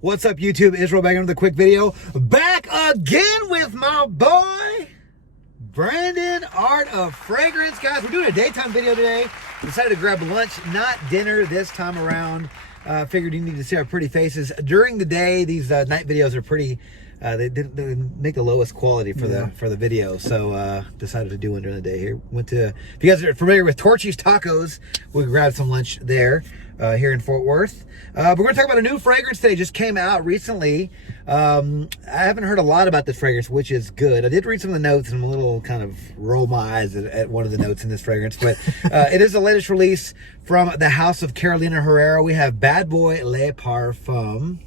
What's up, YouTube? Israel back with a quick video. Back again with my boy, Brandon, Art of Fragrance. Guys, we're doing a daytime video today. Decided to grab lunch, not dinner this time around. Figured you need to see our pretty faces. During the day, these night videos are pretty, they make the lowest quality for the video. So decided to do one during the day here. Went to, if you guys are familiar with Torchy's Tacos, we grabbed some lunch there. Here in Fort Worth. We're going to talk about a new fragrance today. Just came out recently. I haven't heard a lot about this fragrance, which is good. I did read some of the notes and I'm a little kind of roll my eyes at one of the notes in this fragrance. But it is the latest release from the house of Caroline Herrera. We have Boy Le Parfum.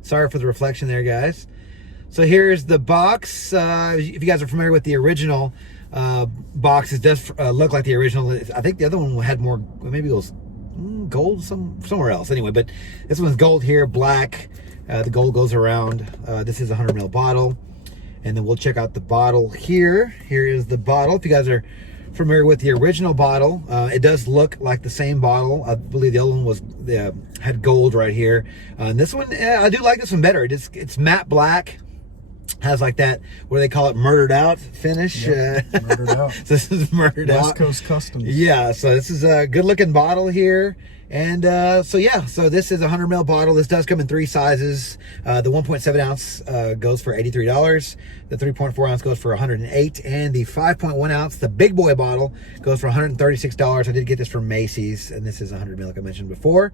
Sorry for the reflection there, guys. So here's the box. If you guys are familiar with the original box, it does look like the original. I think the other one had more, maybe it was gold somewhere else anyway, but this one's gold here, black. The gold goes around. This is a 100 ml bottle, and then we'll check out the bottle here. Here is the bottle. If you guys are familiar with the original bottle, it does look like the same bottle. I believe the other one was had gold right here. And this one, I do like this one better. It's matte black. Has like that, what do they call it, murdered out finish. Yep, murdered out. So this is murdered out. West Coast Customs. Yeah, so this is a good looking bottle here. And so yeah, so this is a 100 ml bottle. This does come in 3 sizes. The 1.7 ounce goes for $83. The 3.4 ounce goes for $108. And the 5.1 ounce, the big boy bottle, goes for $136. I did get this from Macy's, and this is 100 ml like I mentioned before.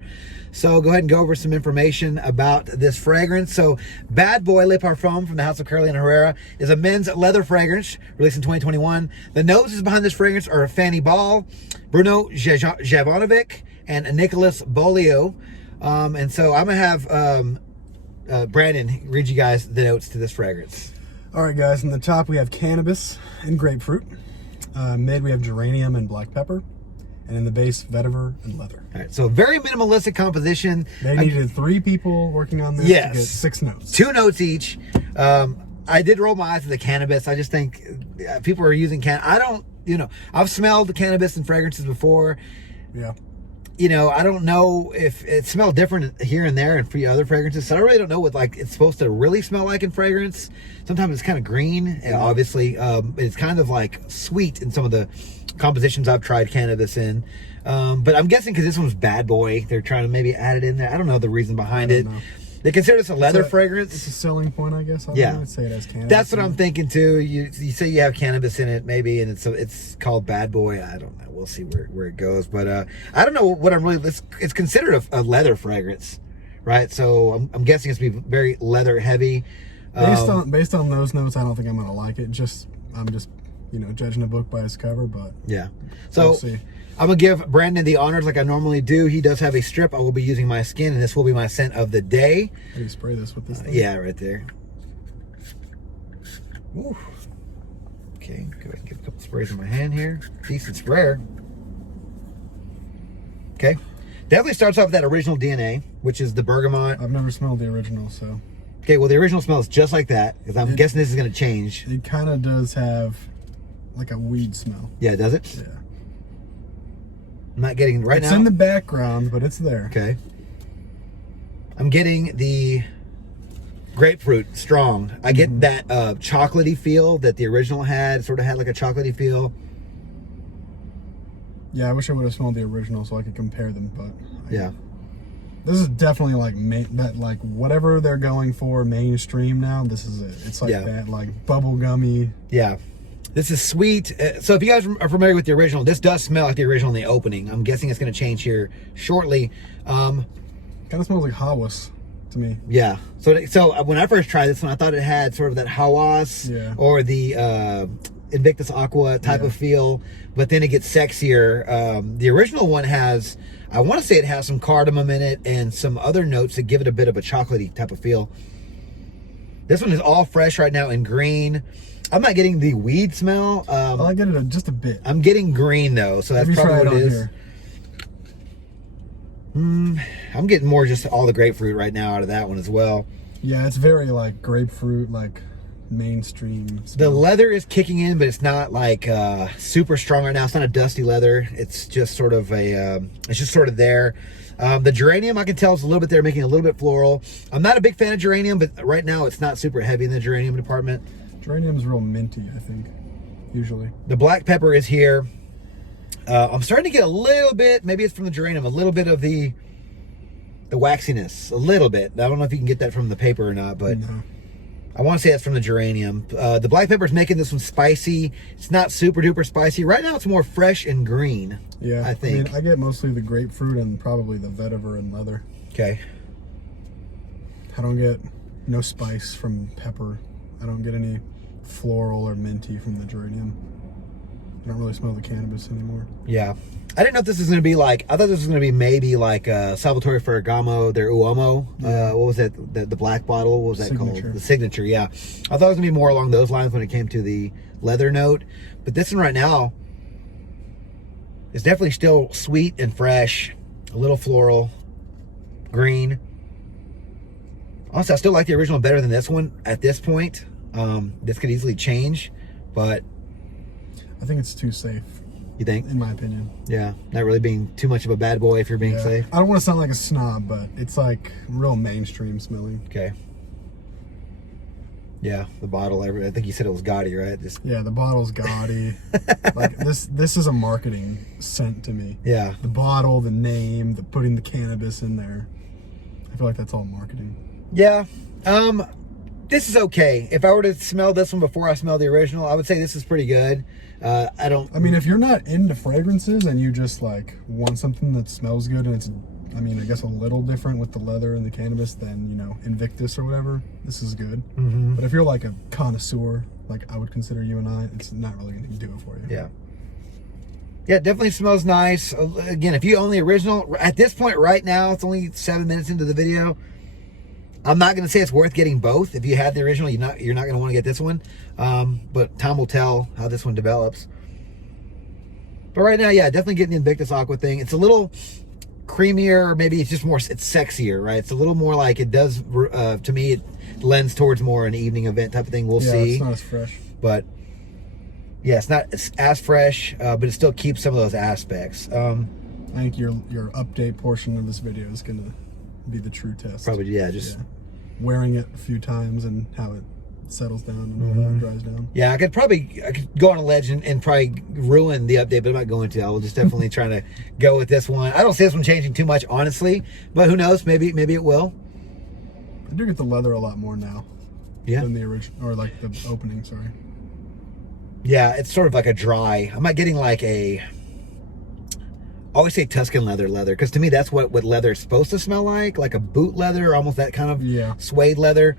So go ahead and go over some information about this fragrance. So Boy Le Parfum from the house of Caroline Herrera is a men's leather fragrance released in 2021. The noses behind this fragrance are Fanny Ball, Bruno Jovanovic, and Nicholas Bolio. And so I'm gonna have Brandon read you guys the notes to this fragrance. All right, guys, in the top we have cannabis and grapefruit. Mid we have geranium and black pepper. And in the base, vetiver and leather. All right, so very minimalistic composition. They needed 3 people working on this to get 6 notes. 2 notes each. I did roll my eyes at the cannabis. I just think people are using I don't, I've smelled the cannabis and fragrances before. Yeah. I don't know if it smells different here and there and for other fragrances. So I really don't know what it's supposed to really smell like in fragrance. Sometimes it's kind of green, obviously. It's kind of like sweet in some of the compositions I've tried cannabis in. But I'm guessing because this one's Bad Boy, they're trying to maybe add it in there. I don't know the reason behind it. They consider this a leather fragrance. It's a selling point, I guess. I would say it has cannabis. That's what I'm thinking too. You say you have cannabis in it, maybe, and it's called Bad Boy. I don't know. We'll see where it goes. But I don't know what I'm really. It's considered a leather fragrance, right? So I'm guessing it's be very leather heavy. Based on those notes, I don't think I'm gonna like it. I'm just judging a book by its cover. But yeah. So we'll see. I'm gonna give Brandon the honors like I normally do. He does have a strip. I will be using my skin, and this will be my scent of the day. How do you spray this with this thing? Yeah, right there. Ooh. Okay, go ahead and get a couple sprays in my hand here. Decent sprayer. Okay. Definitely starts off with that original DNA, which is the bergamot. I've never smelled the original, so. Okay, well the original smells just like that, because I'm guessing this is gonna change. It kind of does have like a weed smell. Yeah, does it? Yeah. I'm not getting right now. It's in the background, but it's there. Okay. I'm getting the grapefruit strong. I get that chocolatey feel that the original had. Sort of had like a chocolatey feel. Yeah, I wish I would have smelled the original so I could compare them. But yeah, this is definitely like whatever they're going for mainstream now. This is it. It's like that like bubblegummy. Yeah. This is sweet. So if you guys are familiar with the original, this does smell like the original in the opening. I'm guessing it's going to change here shortly. Kind of smells like Hawas to me. Yeah. So when I first tried this one, I thought it had sort of that Hawas or the Invictus Aqua type of feel, but then it gets sexier. The original one has, I want to say it has some cardamom in it and some other notes that give it a bit of a chocolatey type of feel. This one is all fresh right now in green. I'm not getting the weed smell. Well, I get it just a bit. I'm getting green though, so that's probably what it is. I'm getting more just all the grapefruit right now out of that one as well. Yeah, it's very like grapefruit, like mainstream smell. The leather is kicking in, but it's not like super strong right now. It's not a dusty leather. It's just sort of a, it's just sort of there. The geranium, I can tell, is a little bit there, making a little bit floral. I'm not a big fan of geranium, but right now it's not super heavy in the geranium department. Geranium's real minty, I think, usually. The black pepper is here. I'm starting to get a little bit, maybe it's from the geranium, a little bit of the waxiness, a little bit. I don't know if you can get that from the paper or not, but No. I want to say that's from the geranium. The black pepper is making this one spicy. It's not super duper spicy. Right now it's more fresh and green. Yeah, I think. I mean, I get mostly the grapefruit and probably the vetiver and leather. Okay. I don't get no spice from pepper. I don't get any floral or minty from the geranium. I don't really smell the cannabis anymore. Yeah. I didn't know if this was going to be like, I thought this was going to be maybe like Salvatore Ferragamo, their Uomo. Yeah. What was that? The black bottle? What was that Signature. called? The Signature, yeah. I thought it was going to be more along those lines when it came to the leather note. But this one right now is definitely still sweet and fresh, a little floral, green. Honestly, I still like the original better than this one at this point. This could easily change, but I think it's too safe, you think? in my opinion. Yeah, not really being too much of a bad boy if you're being Yeah. safe. I don't want to sound like a snob, but it's like real mainstream smelling. Okay. Yeah, the bottle. I think you said it was gaudy, right? Just Yeah, the bottle's gaudy. Like this is a marketing scent to me. yeah, The bottle, the name, the putting the cannabis in there. I feel like that's all marketing. yeah. This is okay. If I were to smell this one before I smell the original, I would say this is pretty good. I mean, if you're not into fragrances and you just like want something that smells good and it's, I mean, I guess a little different with the leather and the cannabis than, you know, Invictus or whatever, this is good. Mhm. But if you're like a connoisseur, like I would consider you and I, it's not really going to do it for you. Yeah. Yeah, it definitely smells nice. Again, if you own the original, at this point right now, it's only 7 minutes into the video. I'm not going to say it's worth getting both. If you have the original, you're not going to want to get this one. But time will tell how this one develops. But right now, yeah, definitely getting the Invictus Aqua thing. It's a little creamier, or maybe it's just more, it's sexier, right? It's a little more like it does, to me, it lends towards more an evening event type of thing. We'll see. It's not as fresh. But yeah, it's not as fresh, but it still keeps some of those aspects. I think your update portion of this video is going to be the true test. Probably, yeah, just wearing it a few times and how it settles down and all that dries down. yeah. I could go on a ledge and probably ruin the update, but I'm not going to. I will just definitely try to go with this one. I don't see this one changing too much, honestly, but who knows? Maybe it will. I do get the leather a lot more now. Yeah. Than the original, or like the opening. Sorry. Yeah, it's sort of like a dry. I'm not getting like a. I always say Tuscan leather, because to me that's what leather is supposed to smell like a boot leather, almost that kind of suede leather.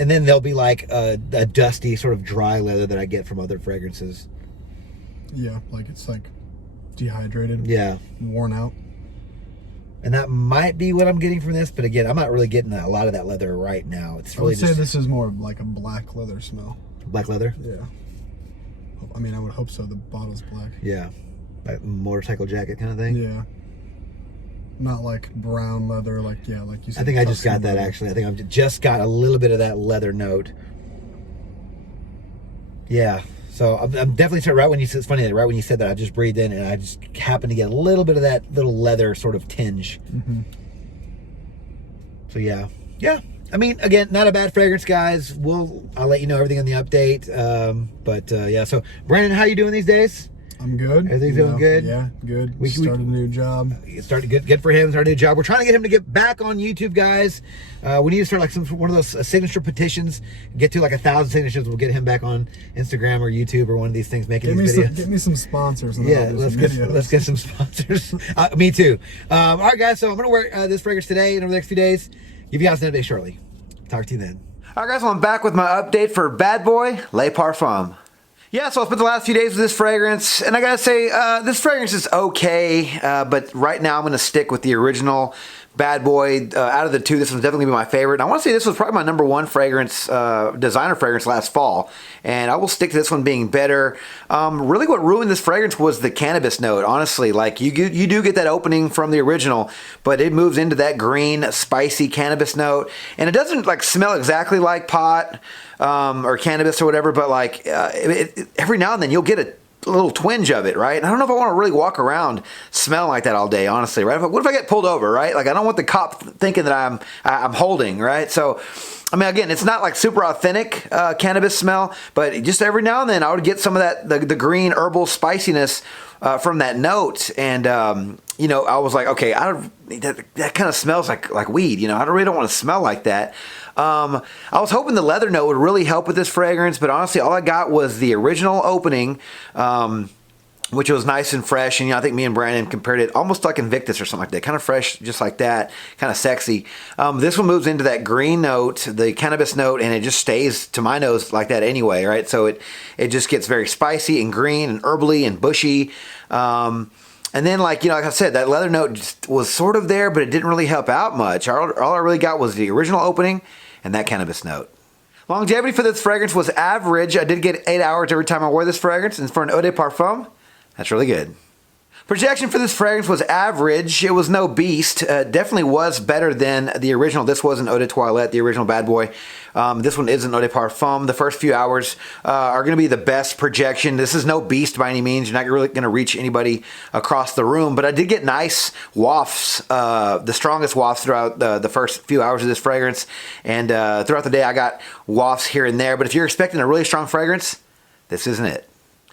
And then there'll be like a dusty sort of dry leather that I get from other fragrances. Yeah, like it's like dehydrated. Yeah. Worn out. And that might be what I'm getting from this, but again, I'm not really getting a lot of that leather right now. It's really I would say this is more like a black leather smell. black leather. Yeah. I mean, I would hope so. The bottle's black. Yeah. Like motorcycle jacket kind of thing. Yeah. Not like brown leather, like you said. I think I just Tuscan got that leather. actually. I think I've just got a little bit of that leather note. Yeah. So I'm definitely starting right when you said, it's funny that right when you said that, I just breathed in and I just happened to get a little bit of that little leather sort of tinge. Mm-hmm. So yeah. Yeah. I mean, again, not a bad fragrance, guys. I'll let you know everything on the update. But yeah. So Brandon, how you doing these days? I'm good. Everything's doing good? Yeah, good. We started a new job. It started good for him. Started a new job. We're trying to get him to get back on YouTube, guys. We need to start like one of those signature petitions. Get to like 1,000 signatures. We'll get him back on Instagram or YouTube or one of these things making these videos. Get me some sponsors. And Yeah, let's get some sponsors. Me too. All right, guys. So I'm gonna wear this fragrance today and over the next few days. Give you guys an update shortly. Talk to you then. All right, guys. Well, I'm back with my update for Bad Boy Le Parfum. Yeah, so I spent the last few days with this fragrance, and I gotta say, this fragrance is okay, but right now I'm gonna stick with the original Bad Boy. Out of the two, this one's definitely gonna be my favorite. And I wanna say this was probably my number one fragrance, designer fragrance last fall, and I will stick to this one being better. Really what ruined this fragrance was the cannabis note, honestly. Like, you do get that opening from the original, but it moves into that green, spicy cannabis note, and it doesn't like smell exactly like pot, or cannabis or whatever, but like every now and then you'll get a little twinge of it, right? And I don't know if I want to really walk around smelling like that all day, honestly, right? What if I get pulled over, right? Like, I don't want the cop thinking that I'm holding, right? So, I mean, again, it's not like super authentic cannabis smell, but just every now and then I would get some of that the green herbal spiciness from that note, and you know, I was like, okay, that kind of smells like weed, you know. I really don't want to smell like that. I was hoping the leather note would really help with this fragrance, but honestly, all I got was the original opening, which was nice and fresh. And, you know, I think me and Brandon compared it almost like Invictus or something like that, kind of fresh, just like that, kind of sexy. This one moves into that green note, the cannabis note, and it just stays to my nose like that anyway, right? So it just gets very spicy and green and herbally and bushy. And then, like, you know, like I said, that leather note just was sort of there, but it didn't really help out much. All I really got was the original opening and that cannabis note. Longevity for this fragrance was average. I did get 8 hours every time I wore this fragrance, and for an eau de parfum, that's really good. Projection for this fragrance was average. It was no beast. Definitely was better than the original. This was an eau de toilette, the original Bad Boy. This one is an eau de parfum. The first few hours are going to be the best projection. This is no beast by any means. You're not really going to reach anybody across the room, but I did get nice wafts, the strongest wafts throughout the first few hours of this fragrance. And throughout the day, I got wafts here and there. But if you're expecting a really strong fragrance, this isn't it.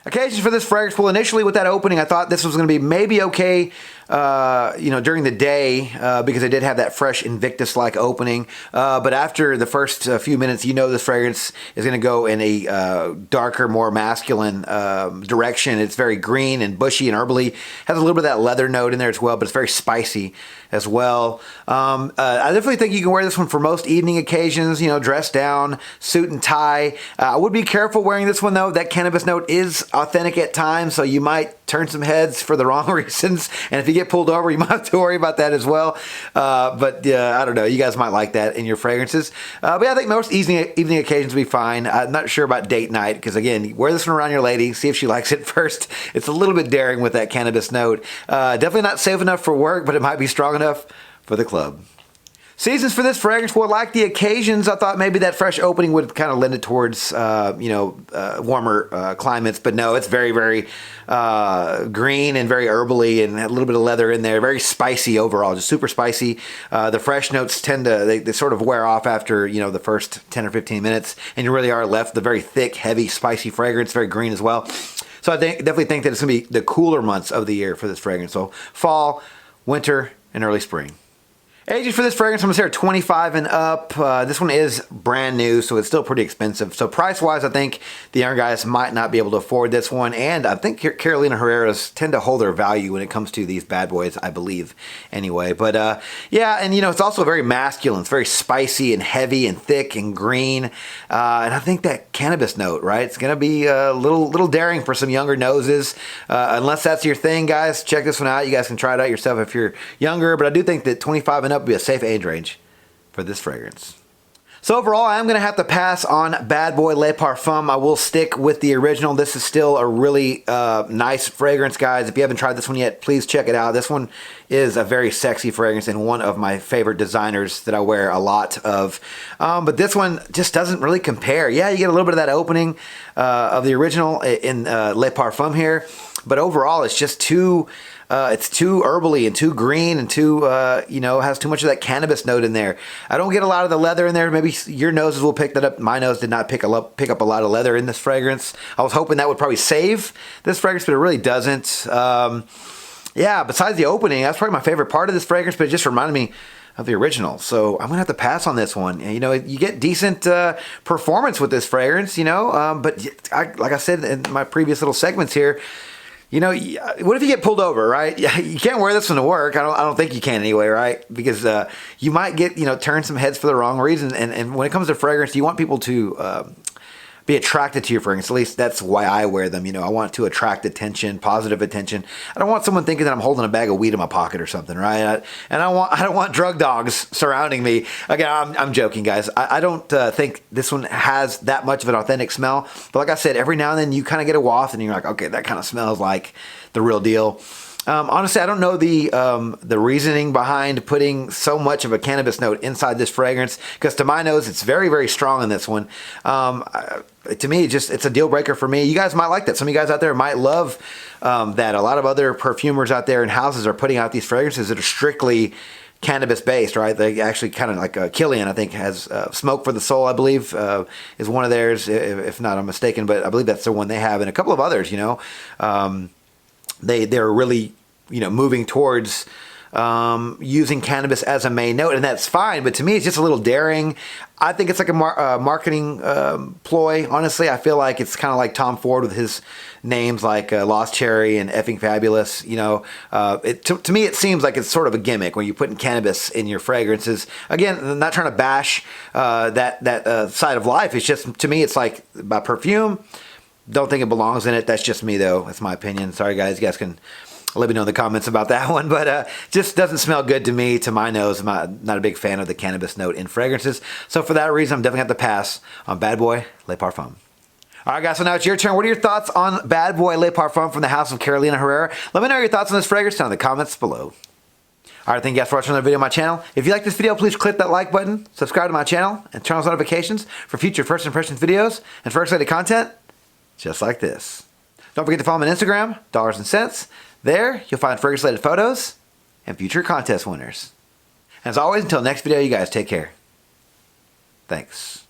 Occasions for this fragrance, well, initially with that opening, I thought this was going to be maybe okay, you know, during the day, because I did have that fresh Invictus-like opening. But after the first few minutes, you know this fragrance is going to go in a darker, more masculine direction. It's very green and bushy and herbally. Has a little bit of that leather note in there as well, but it's very spicy as well. I definitely think you can wear this one for most evening occasions, you know, dress down, suit and tie. I would be careful wearing this one, though. That cannabis note is authentic at times, so you might turn some heads for the wrong reasons. And if you get pulled over, you might have to worry about that as well. But I don't know. You guys might like that in your fragrances. But yeah, I think most evening occasions will be fine. I'm not sure about date night because, again, wear this one around your lady. See if she likes it first. It's a little bit daring with that cannabis note. Definitely not safe enough for work, but it might be strong enough for the club. Seasons for this fragrance, well, like the occasions, I thought maybe that fresh opening would kind of lend it towards, you know, warmer climates. But no, it's very, very green and very herbally and a little bit of leather in there. Very spicy overall, just super spicy. The fresh notes tend to, they sort of wear off after, you know, the first 10 or 15 minutes. And you really are left with a very thick, heavy, spicy fragrance, very green as well. So I definitely think that it's going to be the cooler months of the year for this fragrance. So fall, winter, and early spring. Ages for this fragrance, I'm going to say are 25 and up. This one is brand new, so it's still pretty expensive. So price-wise, I think the younger guys might not be able to afford this one. And I think Caroline Herrera's tend to hold their value when it comes to these bad boys, I believe, anyway. But yeah, and you know, it's also very masculine. It's very spicy and heavy and thick and green. And I think that cannabis note, right? It's going to be a little daring for some younger noses. Unless that's your thing, guys, check this one out. You guys can try it out yourself if you're younger. But I do think that 25 and up would be a safe age range for this fragrance. So overall, I am going to have to pass on Bad Boy Le Parfum. I will stick with the original. This is still a really nice fragrance, guys. If you haven't tried this one yet, please check it out. This one is a very sexy fragrance and one of my favorite designers that I wear a lot of. But this one just doesn't really compare. Yeah, you get a little bit of that opening of the original in Le Parfum here. But overall, it's just too herbally and too green and too, you know, has too much of that cannabis note in there. I don't get a lot of the leather in there. Maybe your noses will pick that up. My nose did not pick up a lot of leather in this fragrance. I was hoping that would probably save this fragrance, but it really doesn't. Yeah, besides the opening, that's probably my favorite part of this fragrance, but it just reminded me of the original. So I'm going to have to pass on this one. You know, you get decent performance with this fragrance, you know, but like I said in my previous little segments here, you know, what if you get pulled over, right? You can't wear this one to work. I don't think you can anyway, right? Because you might get, you know, turn some heads for the wrong reason. And when it comes to fragrance, you want people to be attracted to your fragrance. At least that's why I wear them. You know, I want to attract attention, positive attention. I don't want someone thinking that I'm holding a bag of weed in my pocket or something, right? I don't want drug dogs surrounding me. Again, I'm joking, guys. I don't think this one has that much of an authentic smell. But like I said, every now and then you kind of get a waft and you're like, okay, that kind of smells like the real deal. Honestly, I don't know the reasoning behind putting so much of a cannabis note inside this fragrance, because to my nose, it's very, very strong in this one. To me, it's a deal breaker for me. You guys might like that. Some of you guys out there might love that. A lot of other perfumers out there in houses are putting out these fragrances that are strictly cannabis based, right? They actually kind of like Killian, I think, has Smoke for the Soul, I believe, is one of theirs, if not I'm mistaken, but I believe that's the one they have, and a couple of others, you know. They're really, you know, moving towards using cannabis as a main note, and that's fine. But to me, it's just a little daring. I think it's like a marketing ploy. Honestly, I feel like it's kind of like Tom Ford with his names like Lost Cherry and Effing Fabulous. You know, to me, it seems like it's sort of a gimmick when you're putting cannabis in your fragrances. Again, I'm not trying to bash that side of life. It's just, to me, it's like by perfume. Don't think it belongs in it. That's just me, though. That's my opinion. Sorry, guys. You guys can let me know in the comments about that one. But just doesn't smell good to me, to my nose. I'm not a big fan of the cannabis note in fragrances. So for that reason, I'm definitely going to have to pass on Bad Boy Le Parfum. All right, guys, so now it's your turn. What are your thoughts on Bad Boy Le Parfum from the house of Caroline Herrera? Let me know your thoughts on this fragrance down in the comments below. All right, thank you guys for watching another video on my channel. If you like this video, please click that like button, subscribe to my channel, and turn on notifications for future first impressions videos and for exciting content just like this. Don't forget to follow me on Instagram, Dollars and Cents. There, you'll find fragrance-related photos and future contest winners. And as always, until next video, you guys take care. Thanks.